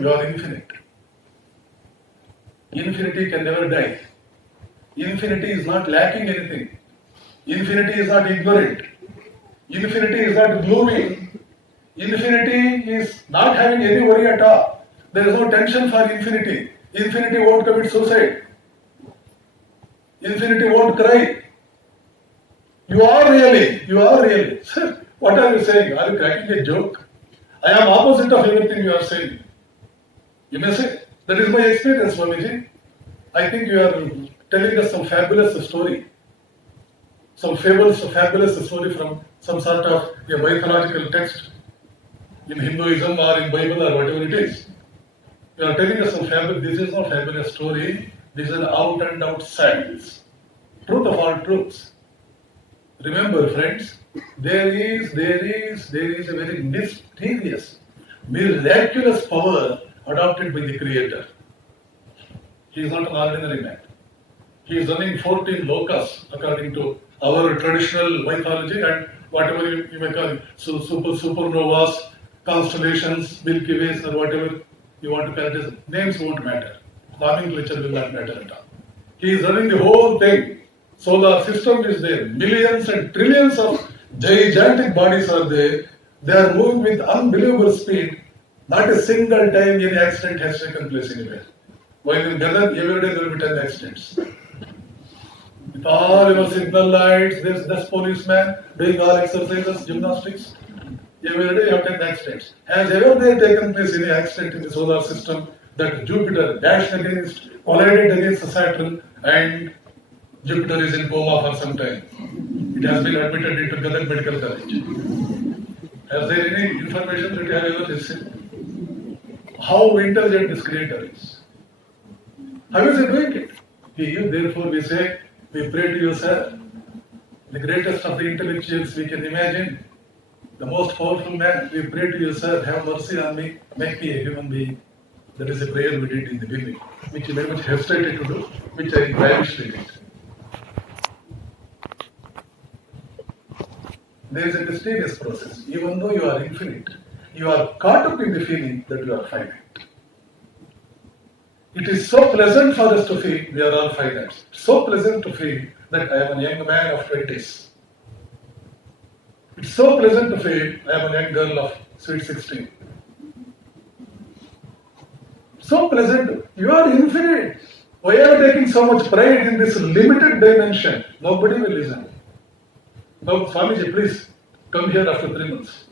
you are infinite. Infinity can never die. Infinity is not lacking anything. Infinity is not ignorant. Infinity is not gloomy. Infinity is not having any worry at all. There is no tension for infinity. Infinity won't commit suicide. Infinity won't cry. You are really. Sir, what are you saying? Are you cracking a joke? I am opposite of everything you are saying. You may say, that is my experience, Swamiji. I think you are telling us some fabulous story. Some fabulous story from some sort of a mythological text in Hinduism or in Bible or whatever it is. You are telling us some fabulous, this is not fabulous story, this is an out and out science. Truth of all truths. Remember, friends, there is a very mysterious, miraculous power adopted by the Creator. He is not an ordinary man. He is running 14 lokas according to our traditional mythology and whatever you may call it. So supernovas, constellations, Milky Ways, or whatever you want to call it. Names won't matter. Nomenclature will not matter at all. He is running the whole thing. Solar system is there. Millions and trillions of gigantic bodies are there. They are moving with unbelievable speed. Not a single time any accident has taken place anywhere. While in Gadag, every day there will be 10 accidents. With all your signal lights, this policeman doing all exercises, gymnastics. Every day you have 10 accidents. Has ever there taken place any accident in the solar system that Jupiter dashed against, collided against Saturn, and Jupiter is in coma for some time? It has been admitted into Gadag Medical College. Has there any information that you have ever listened? How intelligent this Creator is. How is he doing it? Therefore we say, we pray to you, sir, the greatest of the intellectuals we can imagine, the most powerful man, we pray to you, sir, have mercy on me, make me a human being. That is a prayer we did in the beginning, which you very much hesitated to do, which I lavishly did. There is a mysterious process. Even though you are infinite, you are caught up in the feeling that you are finite. It is so pleasant for us to feel we are all finite. So pleasant to feel that I am a young man of 20s. It's so pleasant to feel I am a young girl of sweet 16. So pleasant. You are infinite. Why are you taking so much pride in this limited dimension? Nobody will listen. Now, Swamiji, please come here after 3 months.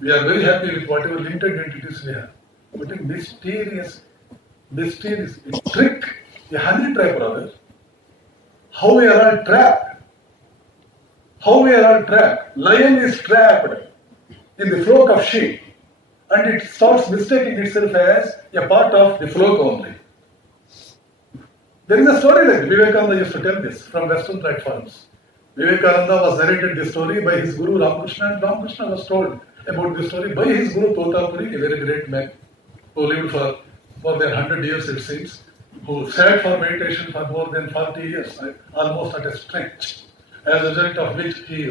We are very happy with whatever limited entities we have. But a mysterious a trick, a honey trap rather. How we are all trapped. Lion is trapped in the flock of sheep and it starts mistaking itself as a part of the flock only. There is a story like Vivekananda used to tell this from Western platforms. Vivekananda was narrated this story by his Guru Ramakrishna, and Ramakrishna was told about this story by his Guru Totapuri, a very great man who lived for more than 100 years it seems, who sat for meditation for more than 40 years, almost at a stretch, as a result of which he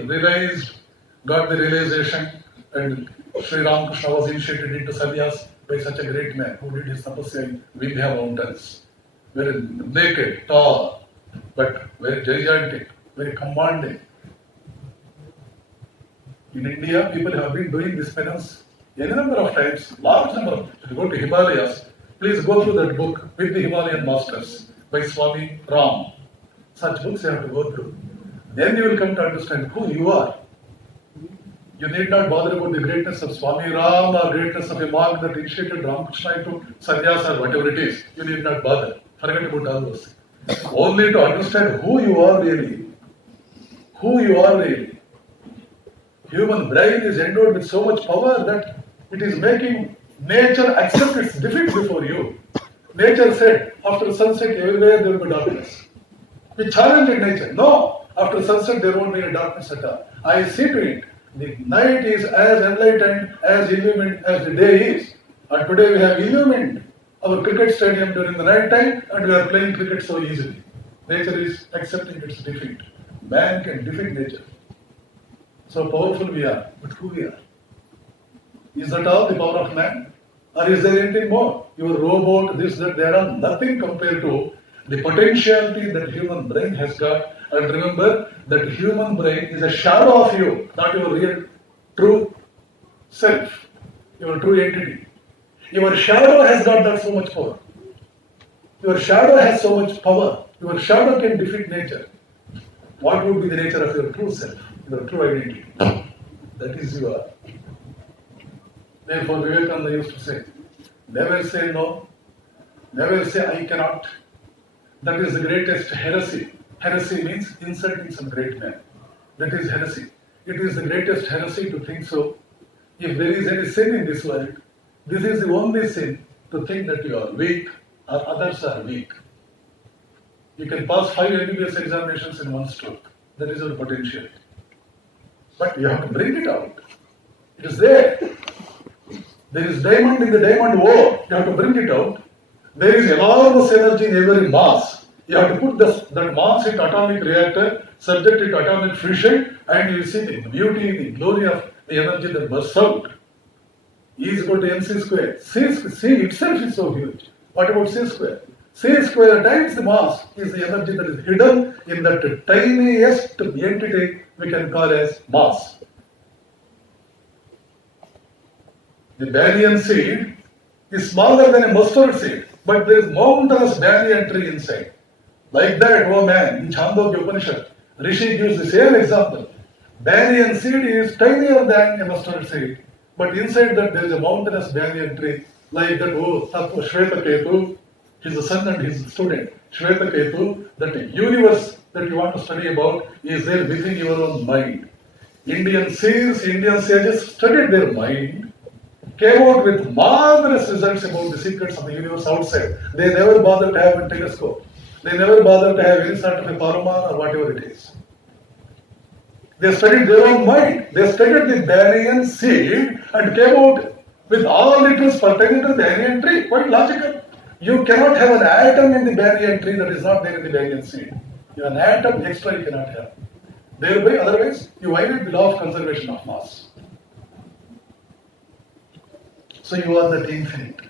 got the realization, and Sri Ramakrishna was initiated into sannyas by such a great man who did his tapasya in Vindhya mountains. Very naked, tall, but very gigantic, very commanding. In India, people have been doing this penance any number of times, large number of. If you go to Himalayas, please go through that book, With the Himalayan Masters, by Swami Ram. Such books you have to go through. Then you will come to understand who you are. You need not bother about the greatness of Swami Ram or greatness of a monk that initiated Ramakrishna into sannyas or whatever it is. You need not bother. Forget about all those. Only to understand who you are really. Human brain is endowed with so much power that it is making nature accept its defeat before you. Nature said, after sunset everywhere there will be darkness. We challenged nature. No, after sunset there won't be any darkness at all. I see to it. The night is as enlightened, as illumined as the day is. And today we have illumined our cricket stadium during the night time and we are playing cricket so easily. Nature is accepting its defeat. Man can defeat nature. So powerful we are, but who we are? Is that all the power of man? Or is there anything more? Your robot, this, that, there are nothing compared to the potentiality that human brain has got. And remember that human brain is a shadow of you, not your real true self, your true entity. Your shadow has got that so much power. Your shadow has so much power. Your shadow can defeat nature. What would be the nature of your true self, your true identity? That is your. Therefore, Vivekananda used to say, never say no, never say I cannot. That is the greatest heresy. Heresy means insulting some great man. That is heresy. It is the greatest heresy to think so. If there is any sin in this world, this is the only sin to think that you are weak or others are weak. You can pass 5 MBBS examinations in one stroke. That is your potential. But you have to bring it out. It is there. There is diamond in the diamond ore. You have to bring it out. There is enormous energy in every mass. You have to put that mass in atomic reactor, subject it to atomic fission, and you see the beauty, the glory of the energy that bursts out. E is equal to mc square. C itself is so huge. What about c square? C square times the mass is the energy that is hidden in that tiniest entity we can call as mass. The banyan seed is smaller than a mustard seed, but there is mountainous banyan tree inside. Like that, oh man, in Chandogya Upanishad, Rishi gives the same example. Banyan seed is tinier than a mustard seed, but inside that there is a mountainous banyan tree. Like that, oh, Tattva Shvetaketu, his son and his student, Shvetaketu, that universe that you want to study about is there within your own mind. Indian seers, Indian sages studied their mind, came out with marvelous results about the secrets of the universe outside. They never bothered to have a telescope. They never bothered to have any sort of a paraman or whatever it is. They studied their own mind. They studied the banyan seed and came out with all it was pertaining to the banyan tree. Quite logical. You cannot have an atom in the banyan tree that is not there in the banyan seed. An atom extra you cannot have. Thereby, otherwise, you violate the law of conservation of mass. So you are that infinite.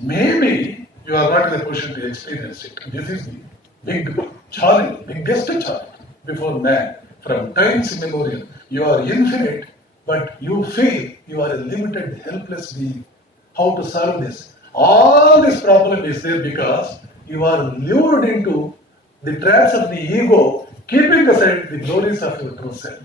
Maybe you are not in a position to experience it. This is the big challenge, biggest challenge before man. From times immemorial, you are infinite, but you feel you are a limited, helpless being. How to solve this? All this problem is there because you are lured into the traps of the ego, keeping aside the glories of your true self.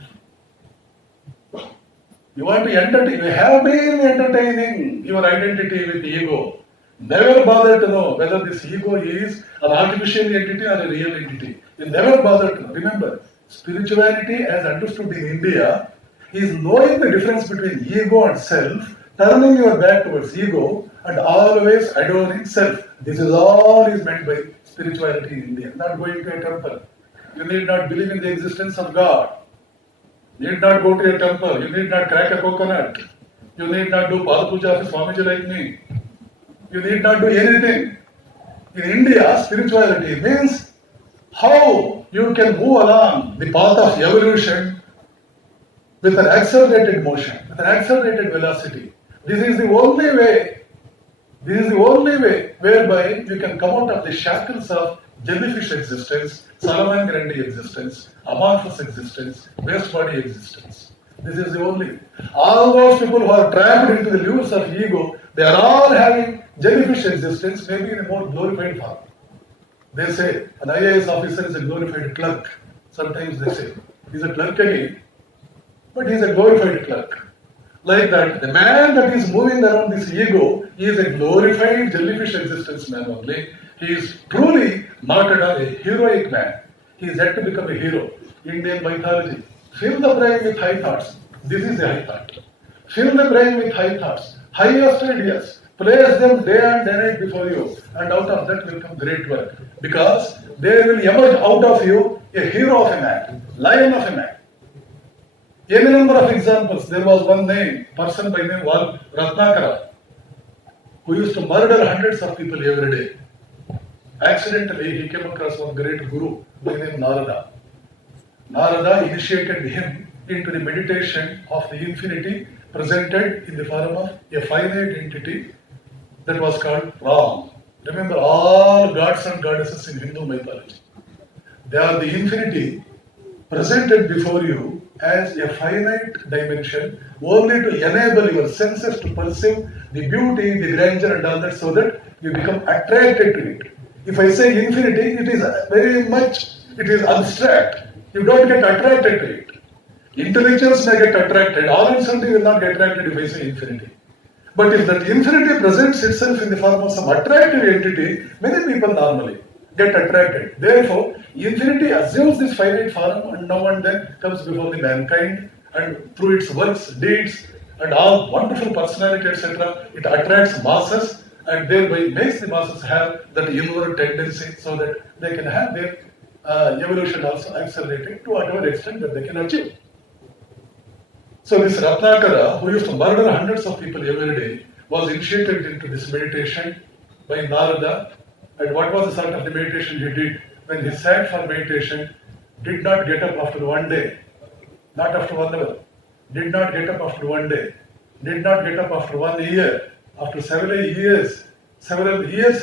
You want to entertain, you have been entertaining your identity with the ego. Never bother to know whether this ego is an artificial entity or a real entity. You never bother to know. Remember, spirituality as understood in India is knowing the difference between ego and self, turning your back towards ego and always adoring self. This is all is meant by spirituality in India. Not going to a temple. You need not believe in the existence of God. You need not go to a temple. You need not crack a coconut. You need not do Pad Puja for Swamiji like me. You need not do anything. In India, spirituality means how you can move along the path of evolution with an accelerated motion, with an accelerated velocity. This is the only way. This is the only way whereby you can come out of the shackles of jellyfish existence, salamander existence, amorphous existence, waste body existence. This is the only way. All those people who are trapped into the lures of ego, they are all having jellyfish existence, maybe in a more glorified form. They say an IAS officer is a glorified clerk. Sometimes they say he's a clerk again, but he's a glorified clerk. Like that, the man that is moving around this ego is a glorified jellyfish existence man only. He is truly not at all a heroic man. He is yet to become a hero. Indian mythology. Fill the brain with high thoughts. This is a high thought. Fill the brain with high thoughts. Highest ideas. Place them day and night before you. And out of that will come great work. Because there will emerge out of you a hero of a man. Lion of a man. Any number of examples. There was one person by name Ratnakara, who used to murder hundreds of people every day. Accidentally, he came across one great guru by name Narada. Narada initiated him into the meditation of the infinity presented in the form of a finite entity that was called Ram. Remember, all gods and goddesses in Hindu mythology, they are the infinity presented before you as a finite dimension only to enable your senses to perceive the beauty, the grandeur and all that, so that you become attracted to it. If I say infinity, it is very much, it is abstract. You don't get attracted to it. Intellectuals may get attracted, all and suddenly will not get attracted if I say infinity. But if that infinity presents itself in the form of some attractive entity, many people normally get attracted. Therefore, infinity assumes this finite form and now and then comes before the mankind, and through its works, deeds and all wonderful personality, etc., it attracts masses and thereby makes the masses have that inward tendency so that they can have their evolution also accelerated to whatever extent that they can achieve. So this Ratnakara, who used to murder hundreds of people every day, was initiated into this meditation by Narada. And what was the sort of the meditation he did? When he sat for meditation, did not get up after one day, not after 1 hour, did not get up after one day, did not get up after 1 year. After several years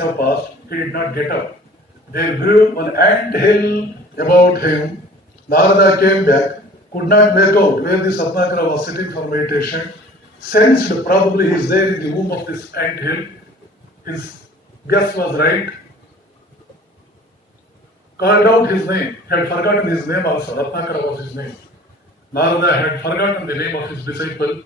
have passed, he did not get up. There grew an ant hill about him. Narada came back, could not make out where this Ratnakara was sitting for meditation, sensed probably he is there in the womb of this ant hill. His guess was right. Called out his name. He had forgotten his name also. Ratnakara was his name. Narada had forgotten the name of his disciple.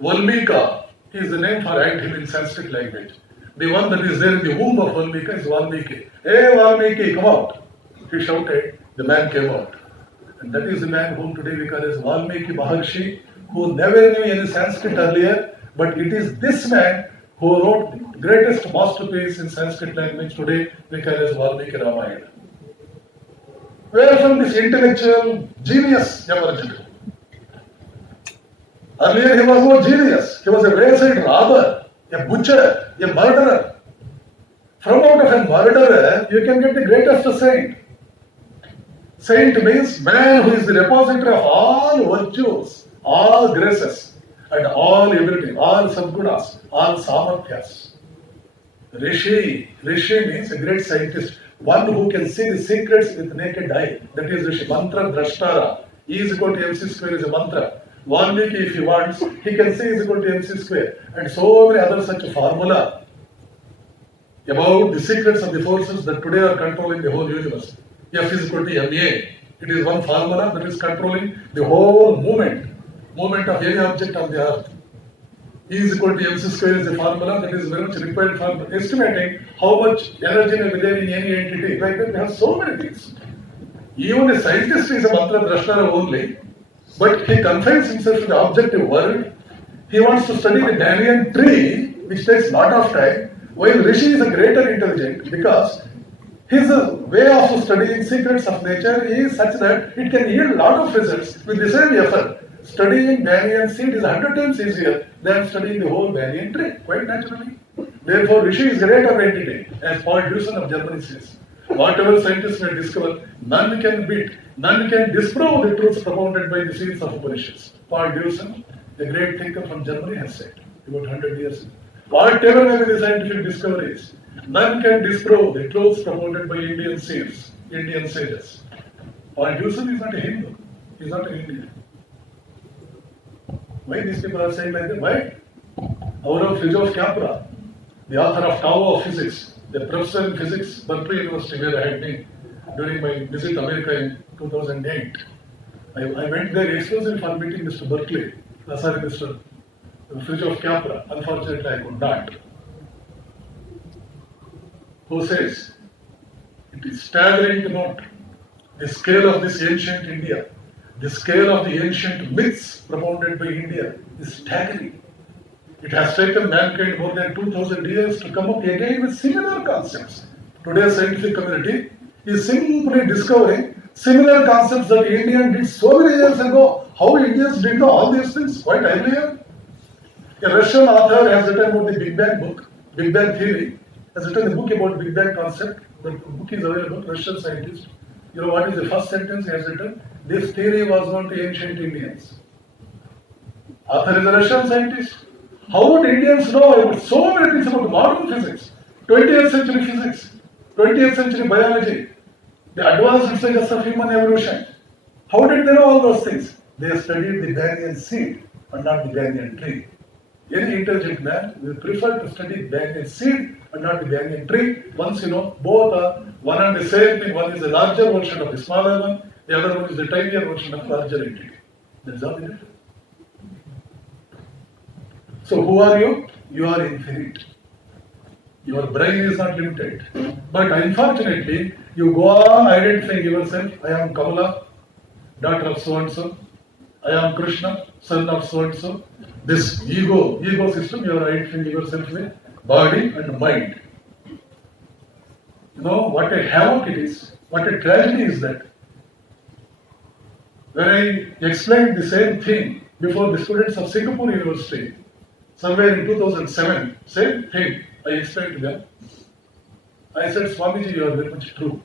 Valmika is the name for ant hill in Sanskrit language. The one that is there in the womb of Valmika is Valmiki. Hey Valmiki, come out! He shouted. The man came out. And that is the man whom today we call as Valmiki Maharshi, who never knew any Sanskrit earlier, but it is this man who wrote the greatest masterpiece in Sanskrit language today, we call as Valmiki Ramayana. Where from this intellectual genius emerged? Earlier he was no genius, he was a wayside robber, a butcher, a murderer. From out of a murderer, you can get the greatest saint. Saint means man who is the repository of all virtues, all graces, and all everything, all sadgunas, all samarthyas. Rishi means a great scientist, one who can see the secrets with naked eye. That is Rishi. Mantra Drashtara. E is equal to MC square is a mantra. Valmiki, if he wants, he can say is equal to MC square. And so many other such formula about the secrets of the forces that today are controlling the whole universe. F is equal to MA. It is one formula that is controlling the whole movement of any object on the earth. E is equal to MC square is a formula that is very much required for estimating how much energy may be there in any entity. Like that, we have so many things. Even a scientist is a mantra drashtara only, but he confines himself to the objective world. He wants to study the banyan tree, which takes a lot of time, while Rishi is a greater intelligent because his way of studying secrets of nature is such that it can yield a lot of results with the same effort. Studying banyan seed is 100 times easier than studying the whole banyan tree, quite naturally. Therefore, Rishi is a greater entity, as Paul Deussen of Germany says. Whatever scientists may discover, none can beat, none can disprove the truths propounded by the seeds of Upanishads. Paul Deussen, the great thinker from Germany, has said about 100 years ago. Whatever may be the scientific discoveries, none can disprove the truths propounded by Indian sages. Paul Deussen is not a Hindu. He is not an Indian. Why these people are saying like that? Why? Our Fritjof Capra, the author of Tao of Physics, the professor in physics, Berkeley University, where I had been during my visit to America in 2008. I went there exclusively for meeting Mr. Berkeley, Mr. Fritjof Capra. Unfortunately, I could not. Who says, it is staggering to note the scale of this ancient India, the scale of the ancient myths propounded by India is staggering. It has taken mankind more than 2000 years to come up again with similar concepts. Today's scientific community is simply discovering similar concepts that Indians did so many years ago. How Indians did know all these things quite earlier. A Russian author has written about the Big Bang book, Big Bang theory, has written a book about Big Bang concept. The book is available, Russian scientist. You know what is the first sentence he has written? This theory was known to ancient Indians. Author is a Russian scientist. How would Indians know about so many things about modern physics, 20th century physics, 20th century biology, the advanced stages of human evolution? How did they know all those things? They studied the banyan seed and not the banyan tree. Any intelligent man will prefer to study banyan seed and not the banyan tree. Once you know, both are one and the same thing. One is a larger version of the smaller one, the other one is the tinier version of the larger entity. That's all it is. So who are you? You are infinite. Your brain is not limited. But unfortunately, you go on identifying yourself. I am Kamala, daughter of so-and-so. I am Krishna, son of so-and-so. This ego system, you are identifying yourself with body and mind. You know what a havoc it is, what a tragedy is that. When I explained the same thing before the students of Singapore University, somewhere in 2007, same thing I explained to them. I said, Swamiji, you are very much true.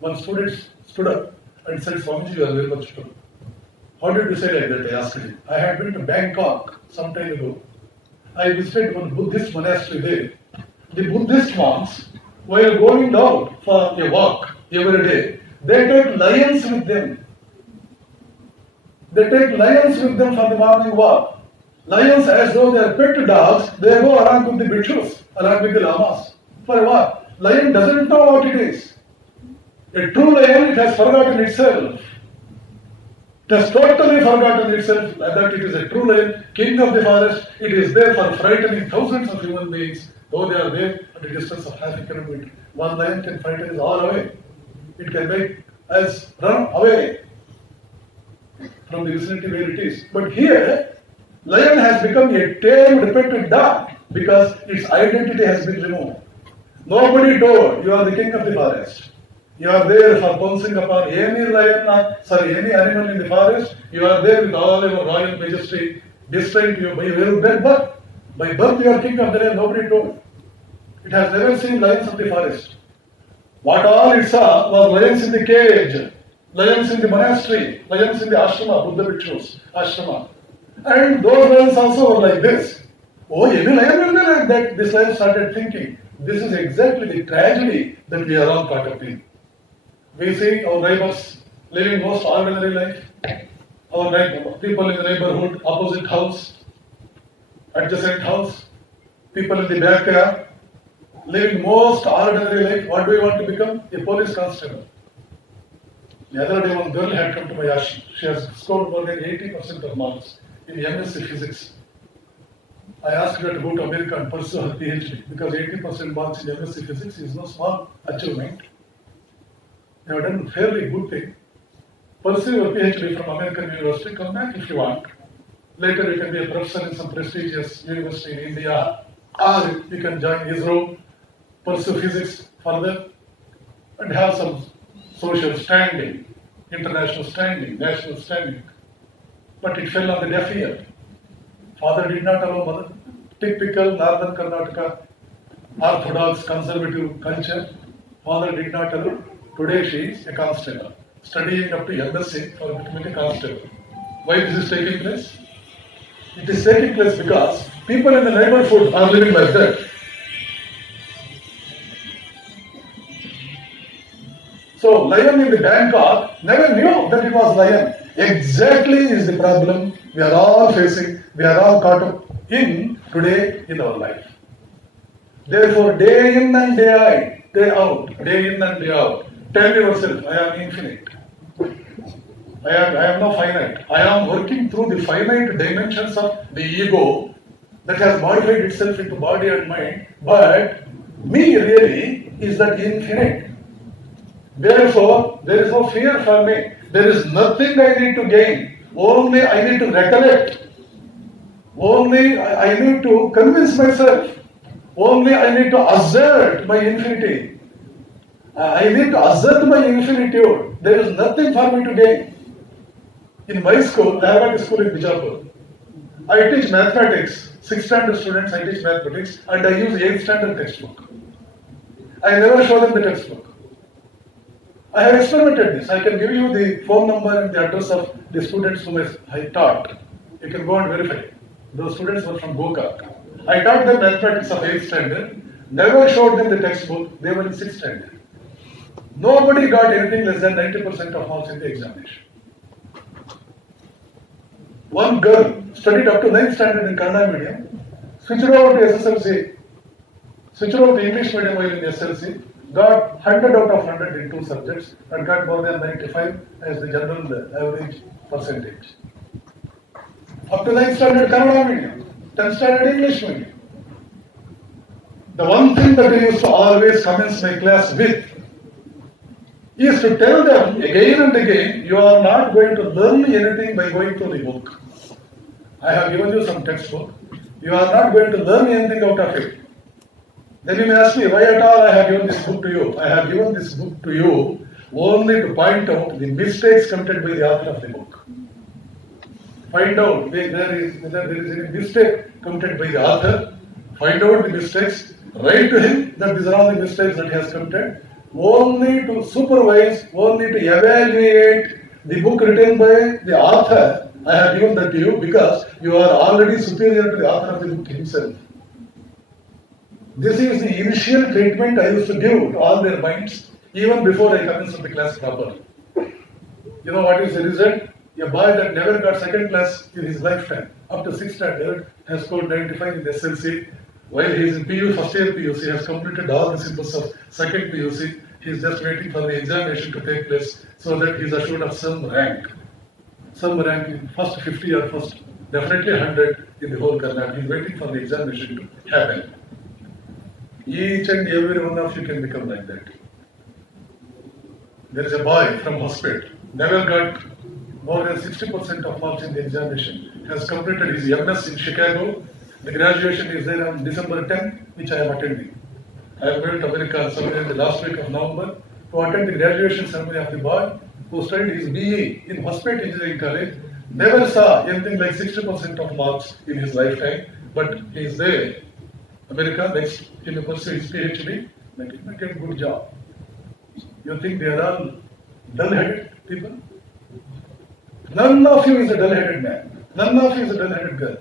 One student stood up and said, Swamiji, you are very much true. How did you say like that? I asked him. I had been to Bangkok some time ago. I visited one Buddhist monastery there. The Buddhist monks, while going out for a walk every day, they take lions with them. They take lions with them for the morning walk. Lions, as though they are pet dogs, they go around with the bhikshus, along with the lamas. For what? Lion doesn't know what it is. A true lion, it has forgotten itself. It has totally forgotten itself that it is a true lion, king of the forest. It is there for frightening thousands of human beings, though they are there at a distance of half a kilometer. One lion can frighten us all away. It can make us run away from the vicinity where it is. But here, lion has become a tamed, petted dog because its identity has been removed. Nobody told you are the king of the forest. You are there for pouncing upon any any animal in the forest. You are there with all your royal majesty, destined to you by your birth. By birth, you are king of the land. Nobody told. It has never seen lions of the forest. What all it saw was lions in the cage, lions in the monastery, lions in the ashrama, Buddha bhikshus, ashrama. And those lions also were like this. Oh, every lion will be like that. This lion started thinking, this is exactly the tragedy that we are all caught up in. We see our neighbors living most ordinary life. Our people in the neighborhood, opposite house, adjacent house, people in the backyard, living most ordinary life. What do we want to become? A police constable. The other day, one girl had come to my ashram. She has scored more than 80% of marks in MSc Physics. I asked her to go to America and pursue her PhD because 80% marks in MSc Physics is no small achievement. You have done a fairly good thing. Pursue your PhD from American University, come back if you want. Later you can be a professor in some prestigious university in India, or you can join ISRO, pursue physics further, and have some social standing, international standing, national standing. But it fell on the deaf ear. Father did not allow mother. Typical Northern Karnataka Orthodox conservative culture. Father did not allow. Today she is a constable, studying up to MSc for becoming a constable. Why this is taking place? It is taking place because people in the neighborhood are living like that. So lion in the Bangkok never knew that it was lion. Exactly is the problem we are all facing, we are all caught up in today in our life. Therefore, day in and day out, day in and day out, tell yourself, I am infinite. I am not finite. I am working through the finite dimensions of the ego that has modified itself into body and mind, but me really is that infinite. Therefore, there is no fear for me. There is nothing I need to gain. Only I need to recollect. Only I need to convince myself. Only I need to assert my infinity. I need to assert my infinitude. There is nothing for me to gain. In my school, I have a school in Bijapur. I teach mathematics. 6th standard students, I teach mathematics, and I use 8th standard textbook. I never show them the textbook. I have experimented this. I can give you the phone number and the address of the students whom I taught. You can go and verify. Those students were from Gadag. I taught them mathematics of 8th standard, never showed them the textbook, they were in 6th standard. Nobody got anything less than 90% of marks in the examination. One girl studied up to 9th standard in Kannada medium, switched over to SSLC, switched over to English medium while in SLC, got 100 out of 100 in 2 subjects and got more than 95 as the general average percentage. Up to 9th standard Kannada medium, 10th standard English medium. The one thing that I used to always commence my class with is to tell them again and again, you are not going to learn anything by going through the book. I have given you some textbook. You are not going to learn anything out of it. Then you may ask me, why at all I have given this book to you? I have given this book to you only to point out the mistakes committed by the author of the book. Find out whether there is any mistake committed by the author. Find out the mistakes. Write to him that these are all the mistakes that he has committed. Only to supervise, only to evaluate the book written by the author. I have given that to you because you are already superior to the author of the book himself. This is the initial treatment I used to give to all their minds even before I commenced the class properly. You know what is the result? A boy that never got second class in his lifetime, up to 6th standard, has scored 95 in SLC. While he is in PU, first year PUC, has completed all the syllabus of second PUC. He is just waiting for the examination to take place so that he is assured of some rank. Some rank in first 50 or first, definitely 100 in the whole Karnataka. He is waiting for the examination to happen. Each and every one of you can become like that. There is a boy from hospital, never got more than 60% of marks in the examination, has completed his MS in Chicago. The graduation is there on December 10, which I am attending. I have been to America somewhere in the last week of November to attend the graduation ceremony of the boy who studied his BE in Hospital Engineering College. Never saw anything like 60% of marks in his lifetime, but he is there. America, next he may pursue his PhD, but he may get a good job. You think they are all dull-headed people? None of you is a dull-headed man. None of you is a dull-headed girl.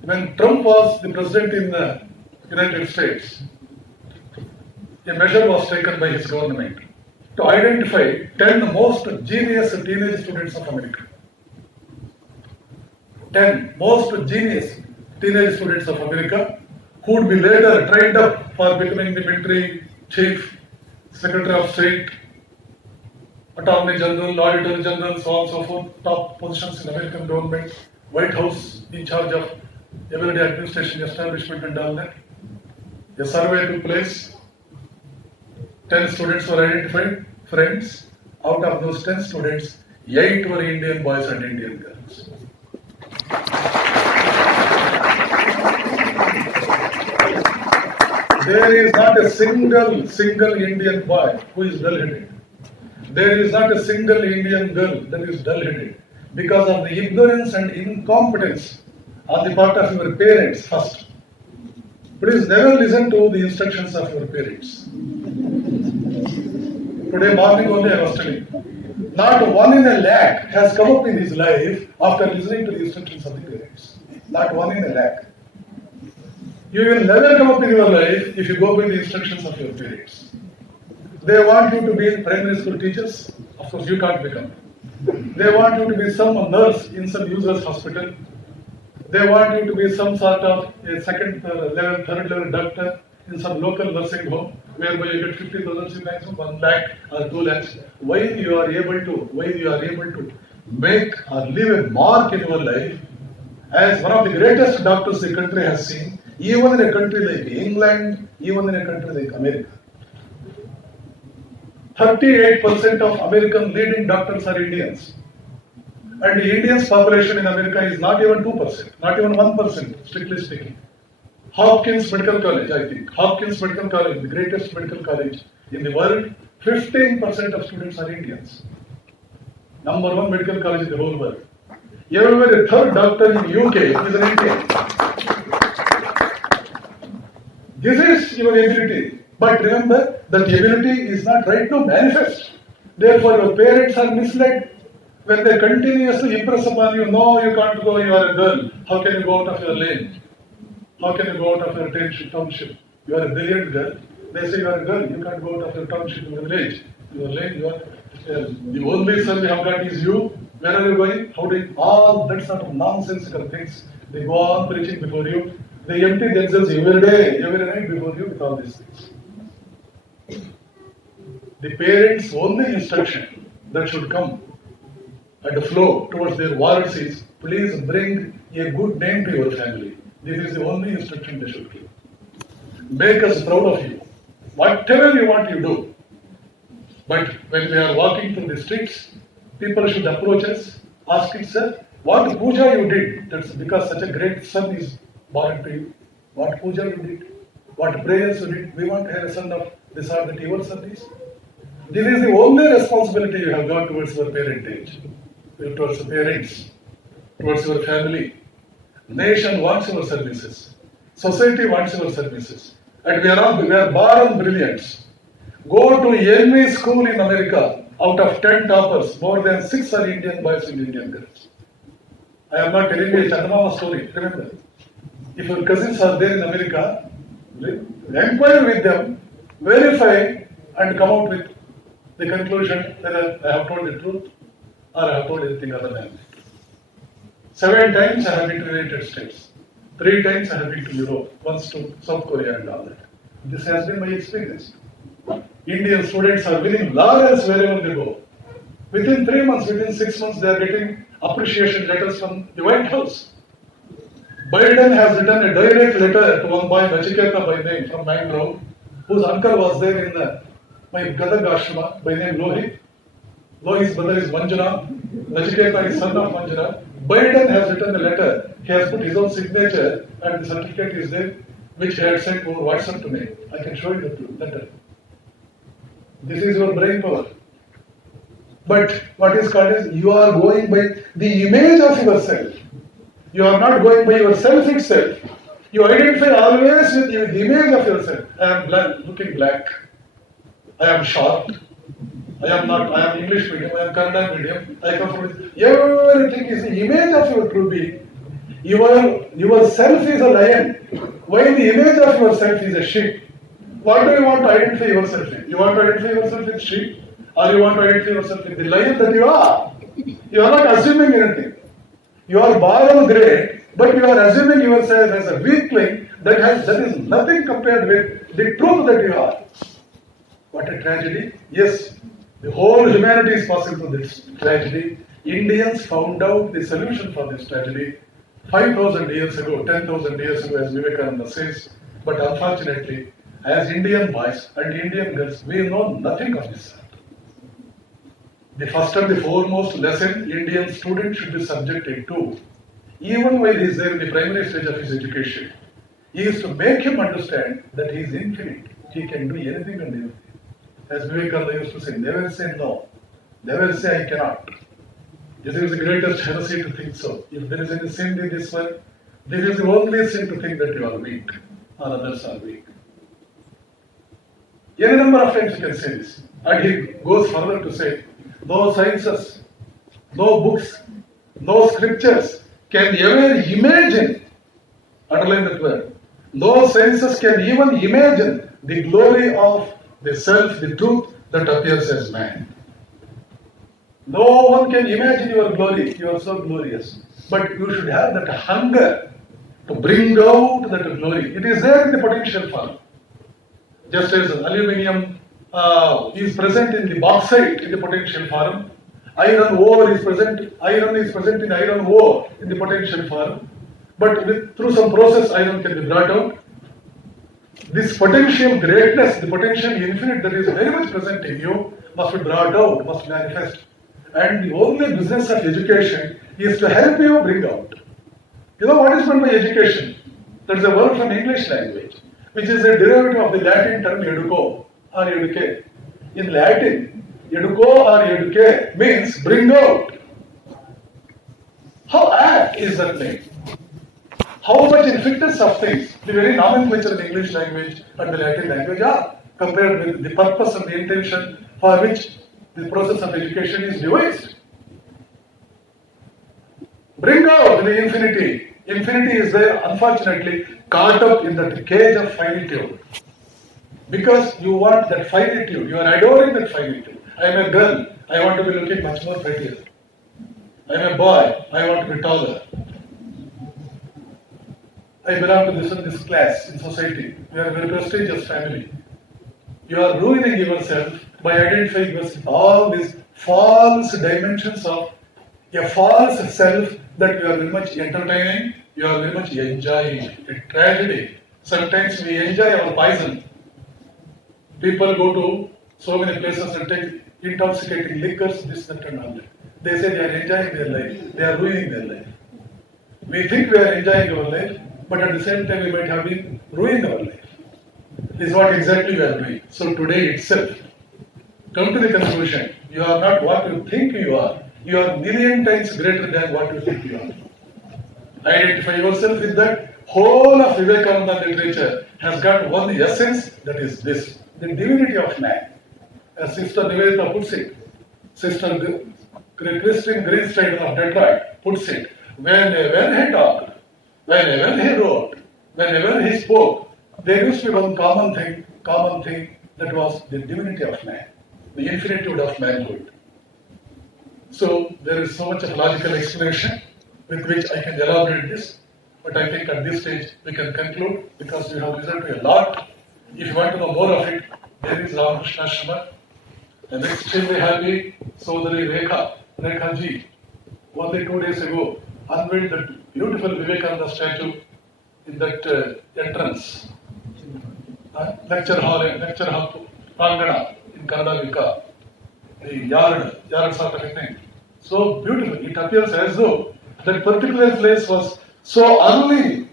When Trump was the president in the United States, a measure was taken by his government to identify 10 most genius teenage students of America. 10 most genius teenage students of America who would be later trained up for becoming the military chief, secretary of state, attorney general, auditor general, so on and so forth, top positions in American government, White House in charge of everyday administration establishment and all that. A survey took place. 10 students were identified, friends. Out of those 10 students, 8 were Indian boys and Indian girls. There is not a single Indian boy who is dull-headed. There is not a single Indian girl that is dull-headed because of the ignorance and incompetence on the part of your parents first. Please never listen to the instructions of your parents. Today morning only I was telling, not one in a lakh has come up in his life after listening to the instructions of the parents. Not one in a lakh. You will never come up in your life if you go by the instructions of your parents. They want you to be primary school teachers. Of course, you can't become. They want you to be some nurse in some user's hospital. They want you to be some sort of a second level, third level doctor in some local nursing home, whereby you get 50,000, sometimes 1 lakh or 2 lakhs. Why you are able to make or leave a mark in your life as one of the greatest doctors the country has seen, even in a country like England, even in a country like America. 38% of American leading doctors are Indians. And the Indians' population in America is not even 2%, not even 1%, strictly speaking. Hopkins Medical College, I think. Hopkins Medical College, the greatest medical college in the world, 15% of students are Indians. Number 1 medical college in the whole world. Every third doctor in the UK is an Indian. This is your ability. But remember that ability is not right to manifest. Therefore, your parents are misled. When they continuously impress upon you, no, you can't go, you are a girl. How can you go out of your lane? How can you go out of your township? You are a brilliant girl. They say you are a girl, you can't go out of your township, your village. Your lane, you are the only son we have got is you. Where are you going? How do you? All that sort of nonsensical things. They go on preaching before you. They empty themselves every day, every night before you with all these things. The parents' only instruction that should come and flow towards their wards is, please bring a good name to your family. This is the only instruction they should give. Make us proud of you. Whatever you want, you do. But when we are walking through the streets, people should approach us, asking, sir, what puja you did? That's because such a great son is born to you. What puja you did? What prayers you did? We want to have a son of this or that your son is. This is the only responsibility you have got towards your parentage, towards the parents, towards your family. Nation wants your services. Society wants your services. And we are born brilliants. Go to any school in America, out of 10 toppers, more than 6 are Indian boys and Indian girls. I am not telling you a Chandamama story, remember. If your cousins are there in America, inquire with them, verify, and come out with the conclusion whether I have told the truth or I have told anything other than that. 7 times I have been to the United States. 3 times I have been to Europe, once to South Korea and all that. This has been my experience. Indian students are winning laurels wherever they go. Within 3 months, within 6 months, they are getting appreciation letters from the White House. Biden has written a direct letter to one boy, Nachiketa by name, from Mangrove, whose uncle was there in my Gadag Ashrama by name Lohit. Lohit's brother is Manjuna. Nachiketa is son of Manjuna. Biden has written a letter. He has put his own signature and the certificate is there, which he had sent over WhatsApp to me. I can show you the letter. This is your brain power. But what is called is, you are going by the image of yourself. You are not going by yourself itself. You identify always with the image of yourself. I am looking black. I am short. I am English medium, I am Kannada medium, I come from everything is the image of your true being. Yourself is a lion, while the image of yourself is a sheep. What do you want to identify yourself with? You want to identify yourself with sheep, or you want to identify yourself with the lion that you are? You are not assuming anything. You are born great, but you are assuming yourself as a weakling that is nothing compared with the truth that you are. What a tragedy. Yes, the whole humanity is passing through this tragedy. Indians found out the solution for this tragedy 5,000 years ago, 10,000 years ago, as Vivekananda says. But unfortunately, as Indian boys and Indian girls, we know nothing of this. The first and the foremost lesson Indian student should be subjected to, even while he is there in the primary stage of his education, is to make him understand that he is infinite. He can do anything and everything. As Vivekananda used to say, never say no. Never say I cannot. This is the greatest heresy to think so. If there is any sin in this world, this is the only sin to think that you are weak or others are weak. Any number of times you can say this. And he goes further to say, no sciences, no books, no scriptures can ever imagine, underline that word, no sciences can even imagine the glory of the self, the truth that appears as man. No one can imagine your glory, you are so glorious. But you should have that hunger to bring out that glory. It is there in the potential form. Just as aluminium is present in the bauxite in the potential form, iron ore is present in iron ore in the potential form. But through some process, iron can be brought out. This potential greatness, the potential infinite that is very much present in you must be brought out, must manifest. And the only business of education is to help you bring out. You know what is meant by education? That is a word from English language, which is a derivative of the Latin term educo or educate. In Latin, educo or educate means bring out. How apt is that name? How much in fitness of things the very nomenclature in English language and the Latin language are compared with the purpose and the intention for which the process of education is devised. Bring out the infinity. Infinity is there, unfortunately, caught up in that cage of finitude. Because you want that finitude, you are adoring that finitude. I am a girl, I want to be looking much more prettier. I am a boy, I want to be taller. I belong to this class in society. We are a very prestigious family. You are ruining yourself by identifying yourself with all these false dimensions of a false self that you are very much entertaining, you are very much enjoying. A tragedy. Sometimes we enjoy our poison. People go to so many places and take intoxicating liquors, this, that, and all that. They say they are enjoying their life. They are ruining their life. We think we are enjoying our life, but at the same time we might have been ruining our life. This is what exactly we are doing. So today itself, come to the conclusion, you are not what you think you are. You are million times greater than what you think you are. Identify yourself with that. Whole of Vivekananda literature has got one essence, that is this, the divinity of man. As Sister Nivedita puts it, Sister Christine Greenstein of Detroit puts it, whenever he talked, whenever he wrote, whenever he spoke, there used to be one common thing that was the divinity of man, the infinitude of manhood. So there is so much of logical explanation with which I can elaborate this, but I think at this stage we can conclude because we have listened to a lot. If you want to know more of it, there is Ramakrishna Ashrama. I'm extremely happy, Sodari Rekha ji, only 2 days ago, unveiled that beautiful Vivekananda statue in that entrance, lecture hall, Prangana in Kannada Vika, the yard sort of a thing. So beautiful. It appears as though that particular place was so early,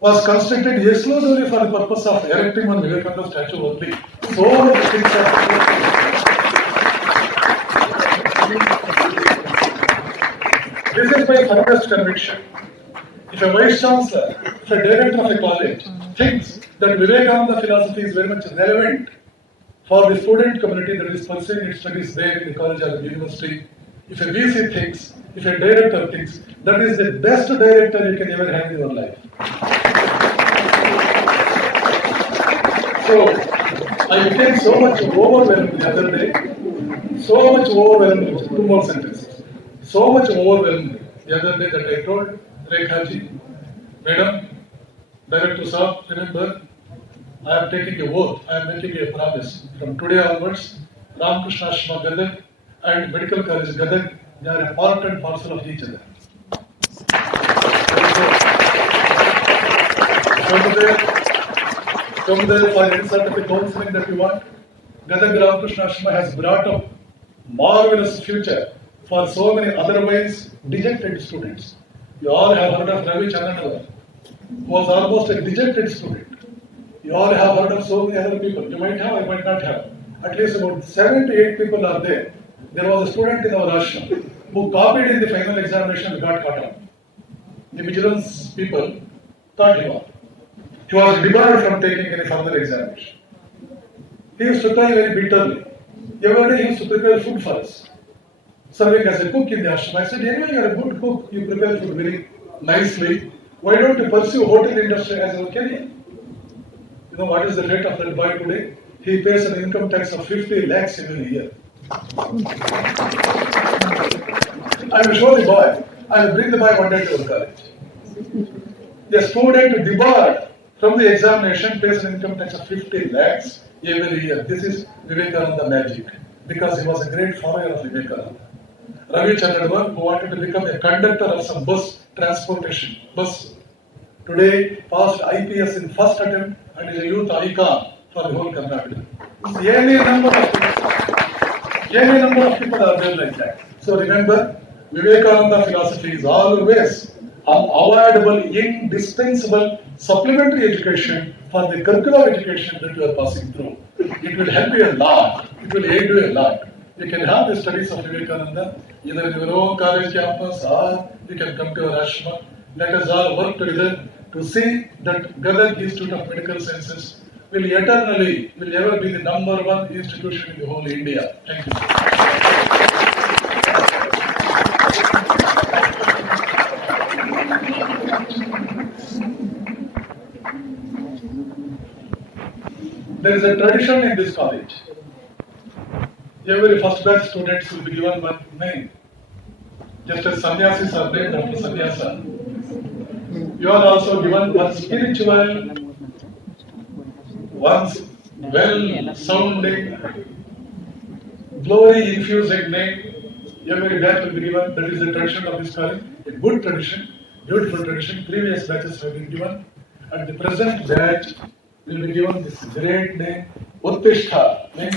was constructed exclusively for the purpose of erecting one Vivekananda statue only. So many things are. This is my firmest conviction. If a vice chancellor, if a director of a college thinks that Vivekananda philosophy is very much relevant for the student community that is pursuing its studies there in the college or the university, if a VC thinks, if a director thinks, that is the best director you can ever have in your life. So, I became so much overwhelmed the other day, so much overwhelmed with 2 more sentences. So much overwhelmed the other day that I told Rekha ji, Madam, Director Sir, remember, I am taking a oath, I am making a promise. From today onwards, Ramakrishna Ashrama Gadag and Medical College Gadag, they are a part and parcel of each other. Come there for any sort of a counseling that you want. Gadag Ramakrishna Ashrama has brought up marvelous future for so many otherwise dejected students. You all have heard of Ravi Chandanawar, who was almost a dejected student. You all have heard of so many other people. You might have, I might not have. At least about 7 to 8 people are there. There was a student in our ashram who copied in the final examination and got caught up. The vigilance people thought him up. He was debarred from taking any further examination. He used to cry very bitterly. Every day he used to prepare food for us. Serving as a cook in the ashram. I said, anyway, you are a good cook. You prepare food very nicely. Why don't you pursue hotel industry as your career? You know what is the rate of that boy today? He pays an income tax of 50 lakhs every year. I will show the boy. I will bring the boy one day to our college. The student debarred from the examination pays an income tax of 50 lakhs every year. This is Vivekananda magic. Because he was a great follower of Vivekananda. Ravi Chandanawar, who wanted to become a conductor of some bus. Today, passed IPS in first attempt and is a youth icon for the whole Karnataka. Any number of people are there like that. So remember, Vivekananda philosophy is always unavoidable, indispensable supplementary education for the curricular education that you are passing through. It will help you a lot. It will aid you a lot. You can have the studies of Vivekananda either in your own college campus or you can come to our ashram. Let us all work together to see that Gadag Institute of Medical Sciences will ever be the #1 institution in the whole India. Thank you. There is a tradition in this college. Every first batch students will be given one name. Just as sannyasis are named after sannyasa, you are also given one spiritual, one well-sounding, glory-infusing name. Every batch will be given. That is the tradition of this college. A good tradition, beautiful tradition. Previous batches have been given, and the present batch will be given this great name, Uttishta. Means